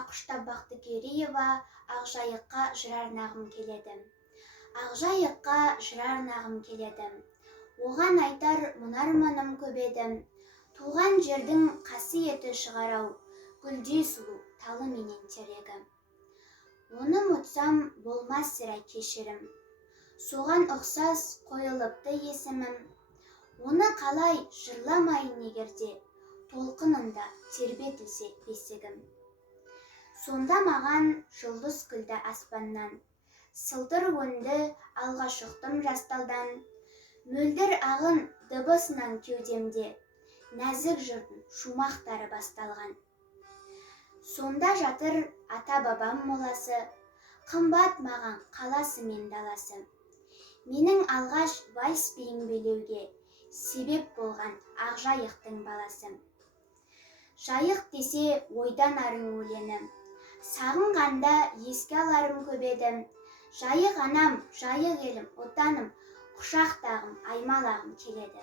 Ақұштап Бақтыкереева Ақжайыққа жыр арнағым келеді. Ақжайыққа жыр арнағым келеді. Оған айтар мұнар-мұным көп еді. Туған жердің қасиеті шығарау, гүлдей сұлу талы менен терегі. Оны ұмытсам болмас сірә кешірім. Соған ұқсас қойылыпты есімім. Оны қалай жырламайын егерде, толқынында тербетілсе бесігім. Сонда маған жұлдыз күлді аспаннан, сылдыр өнді алға шықтым жасталдан. Мөлдір ағын дыбысынан кеудемде, нәзік жырдың шумақтары басталған. Сонда жатыр ата-бабам моласы, қымбат маған қаласы мен даласы. Менің алғаш вальс биін билеуге себеп болған Ақжайықтың баласы. Жайық десе ойдан арың өлені, сағынғанда еске аларым көп еді. Жайық анам, жайық елім, отаным, құшақтағым, аймалағым келеді.